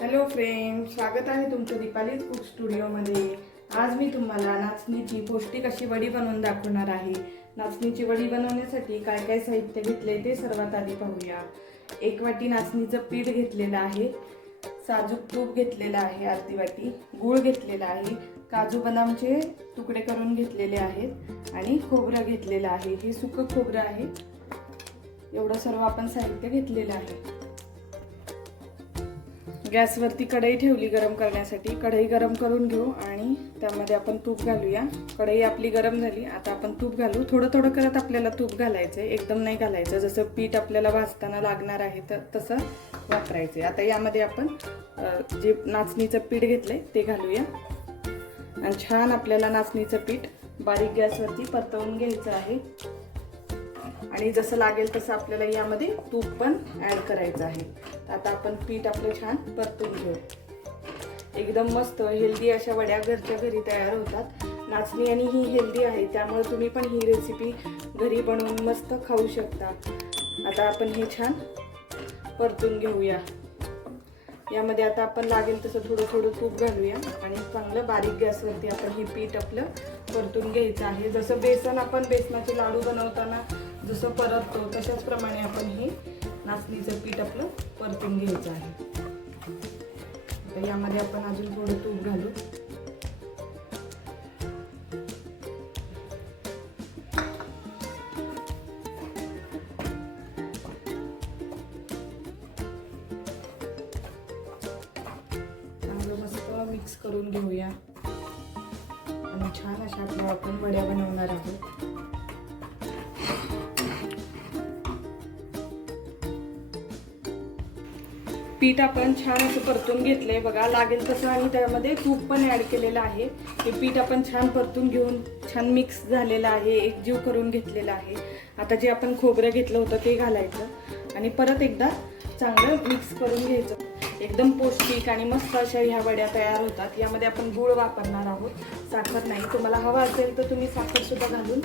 Hello friend स्वागत आहे तुमचं दीपालीज कुक स्टुडिओमध्ये आज मी तुम्हाला नाचणीची पौष्टिक अशी वडी बनवून दाखवणार आहे. नाचणीची वडी बनवण्यासाठी काय काय साहित्य घेतले ते सर्वात आधी पाहूया. एक वाटी नाचणीचं पीठ घेतलेलं आहे. साजूक तूप घेतलेलं आहे अर्धी वाटी. गूळ घेतलेला आहे. काजू बदामचे तुकडे करून घेतलेले आहेत. आणि खोबरं घेतलेलं आहे. हे सुकं खोबरं आहे. एवढं सर्व आपण साहित्य घेतलेलं आहे. गॅसवरती कढई ठेवली गरम करण्यासाठी. कढई गरम करून घेऊ आणि त्यामध्ये आपण तूप घालूया. कढई आपली गरम झाली. आता आपण तूप घालू. थोडं थोडं करत आपल्याला तूप घालायचं आहे एकदम नाही घालायचं. जसं पीठ आपल्याला भाजताना लागणार आहे तर तसं वापरायचं आता यामध्ये आपण जे नाचणीचं पीठ घेतलं आहे ते घालूया. आणि छान आपल्याला नाचणीचं पीठ बारीक गॅसवरती परतवून घ्यायचं आहे. आणि जसं लागेल तसं आपल्याला यामध्ये तूप पण ॲड करायचं आहे. तर आता आपण पीठ आपलं छान परतून घेऊ. एकदम मस्त हेल्दी अशा वड्या घरच्या घरी तयार होतात. नाचणी आणि ही हेल्दी आहे त्यामुळे तुम्ही पण ही रेसिपी घरी बनवून मस्त खाऊ शकता. आता आपण हे छान परतून घेऊया. यामध्ये आता आपण लागेल तसं थोडं थोडं तूप घालूया आणि चांगलं बारीक गॅसवरती आपण हे पीठ आपलं परतून घ्यायचं आहे. जसं बेसन आपण बेसनाचे लाडू बनवताना जसं परततो तशाच प्रमाणे आपण हे नाचणीचं पीठ आपलं परतून घ्यायचं आहे. आता यामध्ये आपण अजून थोडं तूप घालू. चांगलं मस्त मिक्स करून घेऊया. आणि छान अशा आपल्या आपण वड्या बनवणार आहोत. पीठ आपण छान असं परतून घेतलं आहे बघा लागेल तसं आणि त्यामध्ये तूप पण ॲड केलेलं आहे. हे पीठ आपण छान परतून घेऊन छान मिक्स झालेलं आहे. एकजीव करून घेतलेला आहे. आता जे आपण खोबरं घेतलं होतं ते घालायचं आणि परत एकदा चांगलं मिक्स करून घ्यायचं. एकदम पौष्टिक आणि मस्त अशा ह्या वड्या तयार होतात. यामध्ये आपण गूळ वापरणार आहोत. साखर नाही. तुम्हाला हवा असेल तर तुम्ही साखरसुद्धा घालून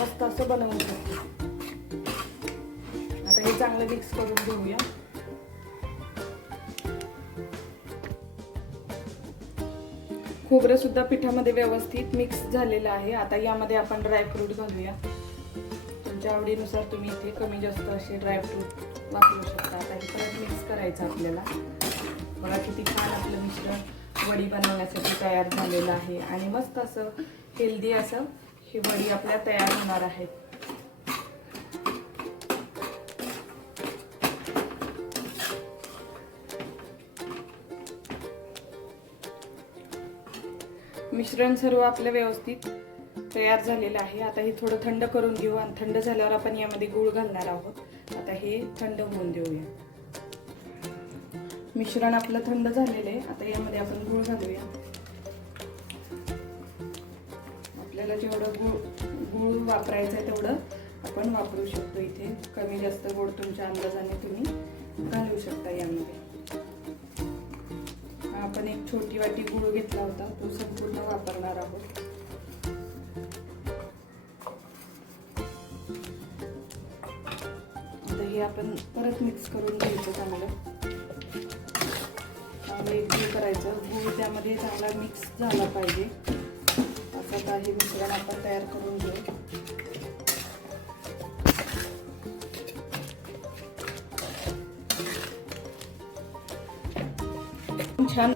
मस्त असं बनवू शकता. आता हे चांगलं मिक्स करून घेऊया. खोबरं सुद्धा पिठामध्ये व्यवस्थित मिक्स झालेलं आहे. आता यामध्ये आपण ड्रायफ्रूट घालूया. तुमच्या आवडीनुसार तुम्ही इथे कमी जास्त असे ड्रायफ्रूट वापरू शकता. आता हे परत मिक्स करायचं आपल्याला. बघा किती छान आपलं मिश्रण वडी बनवण्यासाठी तयार झालेलं आहे. आणि मस्त असं हेल्दी असं ही वडी आपल्या तयार होणार आहेत. मिश्रण सर्व आपलं व्यवस्थित तयार झालेलं आहे. आता हे थोडं थंड करून घेऊ आणि थंड झाल्यावर आपण यामध्ये गूळ घालणार आहोत. आता हे थंड होऊन देऊया. मिश्रण आपलं थंड झालेलं आहे. आता यामध्ये आपण गूळ घालूया. आपल्याला जेवढं गूळ गूळ वापरायचं आहे तेवढं आपण वापरू शकतो. इथे कमी जास्त गोड तुमच्या अंदाजाने तुम्ही घालू शकता यामध्ये. आपण एक छोटी वाटी गुळ घेतला होता तो संपूर्ण वापरणार आहोत. आता हे आपण परत मिक्स करून घ्यायचं चांगलं. एक हे करायचं. गूळ त्यामध्ये चांगला मिक्स झाला पाहिजे. असं काही मिश्रण आपण तयार करून घेऊ. छान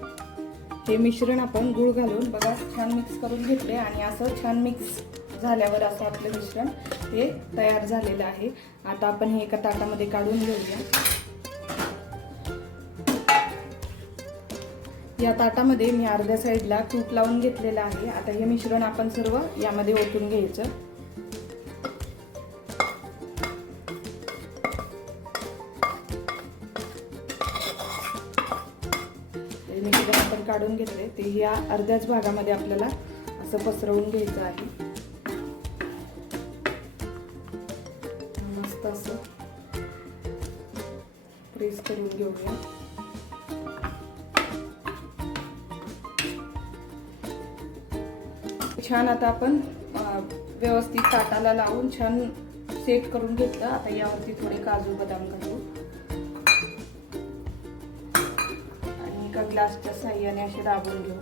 हे मिश्रण आपण गुळ घालून बघा छान मिक्स करून घेतले आणि असं छान मिक्स झाल्यावर असं आपलं मिश्रण हे तयार झालेलं आहे. आता आपण हे एका ताटामध्ये काढून घेऊया. या ताटामध्ये मी अर्ध्या साईडला तूप लावून घेतलेलं आहे. आता हे मिश्रण आपण सर्व यामध्ये ओतून घ्यायचं. काढून घेतले ते या अर्ध्याच भागामध्ये आपल्याला असं पसरवून घ्यायचं आहे. मस्त असं प्रेस करून घेऊया. छान आता आपण व्यवस्थित ताटाला लावून छान सेट करून घेतलं. आता यावरती थोडे काजू बदाम घालू. ग्लासच्या साह्याने असे दाबून घेऊ.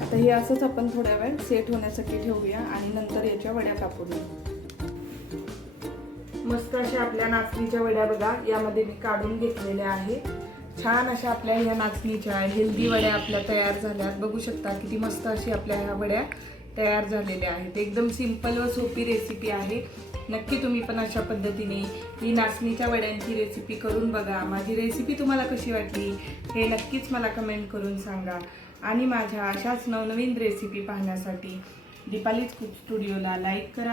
आता हे असंच आपण थोड्या वेळ सेट होण्यासाठी ठेवूया आणि नंतर याच्या वड्या कापून मस्त अशा आपल्या नाचणीच्या वड्या बघा यामध्ये मी काढून घेतलेल्या आहे छान अशा आपल्या ह्या नाचणीच्या हेल्दी वड्या आपल्या तयार झाल्यात. बघू शकता किती मस्त अशी आपल्या ह्या वड्या तयार झालेल्या आहेत. एकदम सिंपल व सोपी रेसिपी आहे. नक्की तुम्ही पण अशा पद्धतीने ही नाचणीच्या वड्यांची रेसिपी करून बघा. माझी रेसिपी तुम्हाला कशी वाटली हे नक्कीच मला कमेंट करून सांगा. आणि माझ्या अशाच नवनवीन रेसिपी पाहण्यासाठी दीपालीच कुक स्टुडिओला लाईक करा.